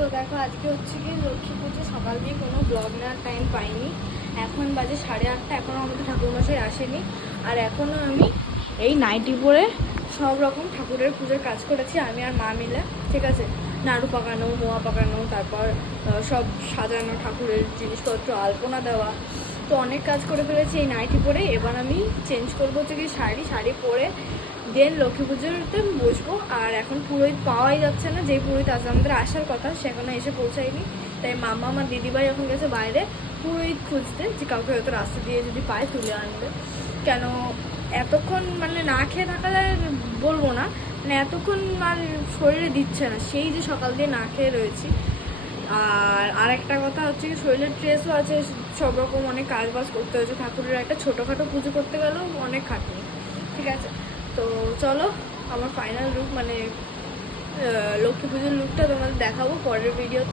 তো দেখো আজকে হচ্ছে কি লক্ষ্মী পুজো, সকাল দিয়ে কোনো ব্লগ নেওয়ার টাইম পাইনি। এখন বাজে 8:30, এখনও আমাদের ঠাকুরমশাই আসেনি। আর এখনও আমি এই নাইটি পরে সব রকম ঠাকুরের পুজোর কাজ করেছি আমি আর মা মিলে। ঠিক আছে, নাড়ু পাকানো, মোয়া পাকানো, তারপর সব সাজানো, ঠাকুরের জিনিসপত্র আলপনা দেওয়া, তো অনেক কাজ করে ফেলেছি এই নাইটি পরে। এবার আমি চেঞ্জ করবো হচ্ছে কি শাড়ি পরে দেন লক্ষ্মী পুজোতে বসবো। আর এখন পুরোহিত পাওয়াই যাচ্ছে না, যেই পুরোহিত আজ আমাদের আসার কথা সে এখনো এসে পৌঁছায়নি। তাই মামা আমার দিদিভাই এখন গেছে বাইরে পুরোহিত খুঁজতে, যে কাউকে হয়তো রাস্তা দিয়ে যদি পায় তুলে আনবে। কেন এতক্ষণ মানে না খেয়ে থাকালে বলবো না, মানে এতক্ষণ মানে শরীরে দিচ্ছে না, সেই যে সকাল দিয়ে না খেয়ে রয়েছি। আর আরেকটা কথা হচ্ছে কি শরীরের ট্রেসও আছে, সব রকম অনেক কাজ বাজ করতে হয়েছে। ঠাকুরের একটা ছোটোখাটো পুজো করতে গেলেও অনেক খাটনি। ঠিক আছে, তো চলো আমার ফাইনাল লুক মানে লক্ষ্মী পুজোর লুকটা তোমাদের দেখাবো পরের ভিডিও।